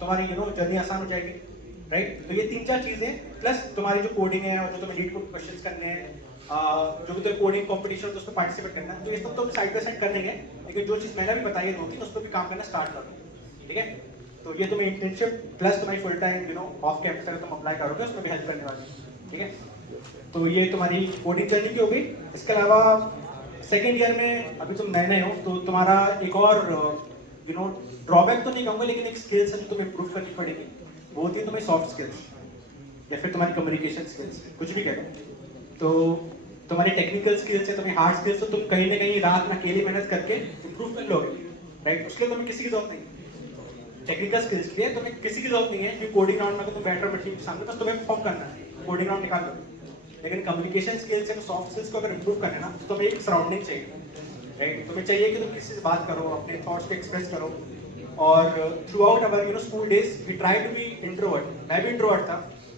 तुम्हारी जर्नी आसान हो जाएगी, राइट। तो ये 3-4 चीजें प्लस तुम्हारी जो कोडिंग है और जो तुम्हें लीड कोड क्वेश्चंस करने हैं, जो भी तुम्हें कोडिंग कॉम्पिटिशन तो उसमें पार्टिसिपेट करना है, तो ये सब तुम साइड बाय साइड कर लेंगे। लेकिन जो चीज मैंने भी बताई है 2-3 उस पर भी काम करना स्टार्ट कर दो, ठीक है। तो ये तुम्हें इंटर्नशिप प्लस तुम्हारी फुल टाइम ऑफ कैंपस अगर तुम अप्लाई करोगे उसमें भी हेल्प करने वाली है, ठीक है। तो ये तुम्हारी कोडिंग जर्नी की हो गई। इसके अलावा सेकेंड ईयर में अभी तुम नए नए हो तो तुम्हारा एक और ड्रॉबैक तो नहीं कहूँगा, लेकिन एक स्किल्स है जो तुम्हें इम्प्रूव करनी पड़ेगी। वो होती है तुम्हें सॉफ्ट स्किल्स या फिर तुम्हारी कम्युनिकेशन स्किल्स, कुछ भी कह लो। तो तुम्हारी टेक्निकल स्किल्स है, तुम्हारी हार्ड स्किल्स, तो तुम कहीं ना कहीं रात में अकेले मेहनत करके इम्प्रूव कर लोगे, राइट। उसके लिए तुम्हें किसी की जरूरत नहीं। टेक्निकल स्किल्स के लिए तुम्हें किसी की जरूरत नहीं है कि कोडिंग राउंड में तुम बैटर मशीन के सामने बस तुम्हें परफॉर्म करना है, कोडिंग राउंड निकाल दो। लेकिन कम्युनिकेशन स्किल्स है, सॉफ्ट स्किल्स को अगर इम्प्रूव करना है ना, तो तुम्हें एक सराउंडिंग चाहिए, राइट। तुम्हें चाहिए कि तुम किसी से बात करो, अपने थॉट्स को एक्सप्रेस करो। और throughout our school days we try to be introvert. मैं भी इंट्रोवर्ट था।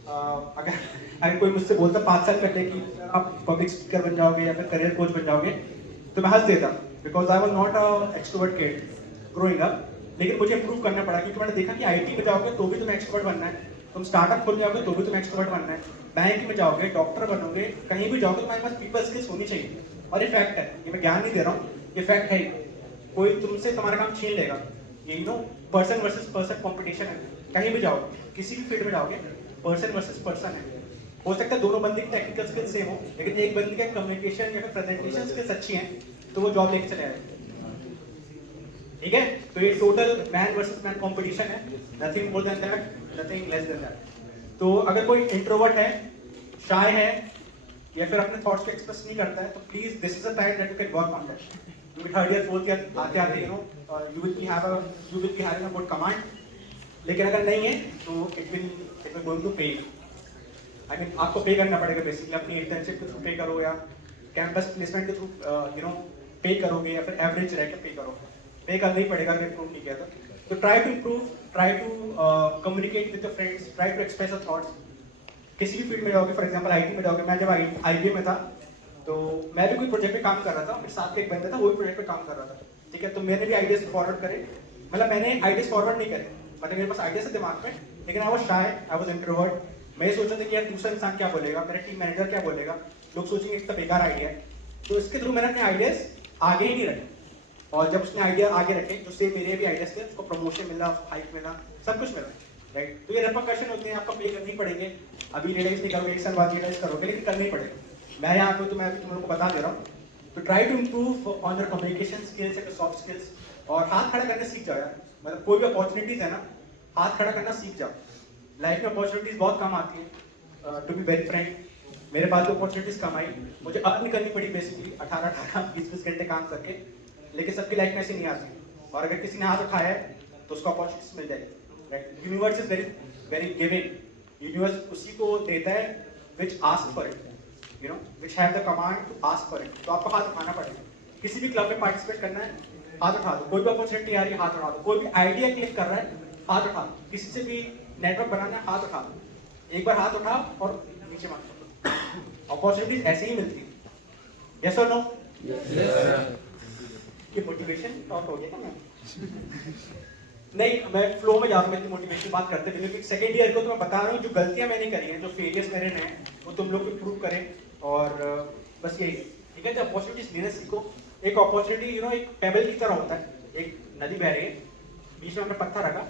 अगर कोई मुझसे बोलता 5 साल पहले कि आप पब्लिक स्पीकर बन जाओगे या फिर करियर कोच बन जाओगे, तो मैं हंस देता, because I was not a extrovert kid growing up. लेकिन मुझे इंप्रूव करना पड़ा, क्योंकि मैंने देखा कि आईटी में जाओगे तो भी तुम्हें एक्सपर्ट बनना है, तुम स्टार्टअप खोल जाओगे तो भी तुम्हें एक्सपर्ट बनना है, बैंक में जाओगे, डॉक्टर बनोगे, कहीं भी जाओगे, तुम्हारे पास पीपल स्किल्स होनी चाहिए। और ये फैक्ट है, ये मैं ज्ञान नहीं दे रहा हूँ, ये फैक्ट है। कोई तुमसे तुम्हारा काम छीन लेगा, ये पर्सन वर्सेस पर्सन कंपटीशन है। कहीं भी जाओगे, किसी भी फील्ड में जाओगे, पर्सन वर्सेस पर्सन है। हो सकता है दोनों बंदे की टेक्निकल स्किल्स सेम हो, लेकिन एक बंदे के कम्युनिकेशन या फिर प्रेजेंटेशन स्किल्स अच्छी हैं तो वो जॉब लेके चले आएगा, ठीक है। तो ये total man versus man competition है, nothing more than that, nothing less than that. तो अगर कोई इंट्रोवर्ट है, शाय है या फिर अपने थॉट्स को एक्सप्रेस नहीं करता है, तो please this is a time that you can work on that. क्योंकि थर्ड ईयर फोर्थ ईयर आते आते you will be having a good command. लेकिन अगर नहीं है तो इट विल गोइंग टू पे। आई मीन आपको पे करना पड़ेगा बेसिकली, अपनी इंटर्नशिप के थ्रू पे करो या कैंपस प्लेसमेंट के थ्रू पे करोगे या फिर एवरेज रह के पे करो, पे करना ही पड़ेगा अगर इम्प्रूव नहीं किया तो try to improve, try to communicate with your friends, try to express your thoughts. किसी भी फील्ड में जाओगे, फॉर एग्जांपल आईटी में जाओगे, मैं जब आईबीएम में था तो मैं भी कोई प्रोजेक्ट पे काम कर रहा था, मेरे साथ एक बंदा था वो भी प्रोजेक्ट पे काम कर रहा था, ठीक है। तो मैंने भी आइडियाज फॉरवर्ड करे, मतलब मैंने आइडियाज फॉरवर्ड नहीं करे, मतलब मेरे पास आइडियाज थे दिमाग में, लेकिन I was shy, I was introvert. मैं ये सोचा था कि यार दूसरा इंसान क्या बोलेगा, मेरा टीम मैनेजर क्या बोलेगा, लोग सोचेंगे इतना बेकार आइडिया है। तो इसके थ्रू मैंने अपने आइडियाज आगे ही नहीं रखे, और जब उसने आइडिया आगे रखे जो सेम मेरे भी आइडियाज थे, उसको प्रमोशन मिला, हाइक मिला, सब कुछ मिला, राइट। तो ये रेपरकशन होते हैं, आपको पे करनी पड़ेंगे। अभी रियलाइज नहीं करोगे, एक साल बाद रियलाइज करोगे, लेकिन करना ही पड़ेगा। मैं यहाँ पे तो मैं तुम लोगों को बता दे रहा हूँ। तो try to improve on your communication skills and soft skills, और हाथ खड़ा करना सीख जाओ यार। मतलब कोई भी अपॉर्चुनिटीज है ना, हाथ खड़ा करना सीख जाओ। लाइफ में अपॉर्चुनिटीज बहुत कम आती है, टू बी वेरी फ्रैंक। मेरे पास तो अपॉर्चुनिटीज कम आई, मुझे अर्न करनी पड़ी बेसिकली 18-20 घंटे काम करके, लेकिन सबकी लाइफ में ऐसी नहीं आती। और अगर किसी ने हाथ उठाया है तो उसको अपॉर्चुनिटीज मिल जाएगी, right. Universe is very very giving. Universe उसी को देता है which ask for it, which have the command to ask for it। तो आपको हाथ उठाना पड़ेगा। किसी भी क्लब में पार्टिसिपेट करना है, हाथ उठा दो। कोई भी अपॉर्चुनिटी आ रही है, हाथ उठा दो। कोई भी आइडिया क्लिक कर रहा है, हाथ उठा दो। किसी से भी नेटवर्क बनाना है, हाथ उठा दो। एक बार हाथ उठाओ और नीचे मत करो। अपॉर्चुनिटीज ऐसे ही मिलती है। यस और नो? ये मोटिवेशन टॉक हो गया क्या मैं? नहीं, मैं फ्लो में जा रहा हूँ, मैं मोटिवेशन की बात करते हुए, क्योंकि सेकंड ईयर को तो मैं बता रहा हूँ जो गलतियां मैंने करी हैं, जो फेलियर्स मेरे हैं, वो तुम लोग इम्प्रूव करें। और बस यही, ठीक है। तो अपॉर्चुनिटीज लेना सीखो। एक अपॉर्चुनिटी एक पेबल की तरह होता है। एक नदी बह रही है, बीच में हमने पत्थर रखा,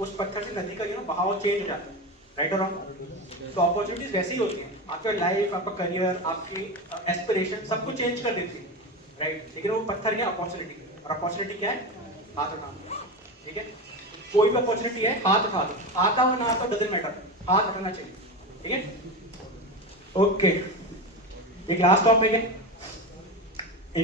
उस पत्थर से नदी का बहाव चेंज हो जाता है, राइट और रॉन्ग? तो अपॉर्चुनिटीज वैसे ही होती हैं। आपका लाइफ, आपका करियर, आपकी एस्पिरेशन सब कुछ चेंज कर देती है, राइट। लेकिन वो पत्थर क्या, अपॉर्चुनिटी। और अपॉर्चुनिटी क्या है? हाथ उठाना, ठीक है। कोई भी अपॉर्चुनिटी है, हाथ उठा दो। आता हो ना आता, डजंट मैटर, हाथ उठाना चाहिए, ठीक है। ओके, एक लास्ट टॉपिक है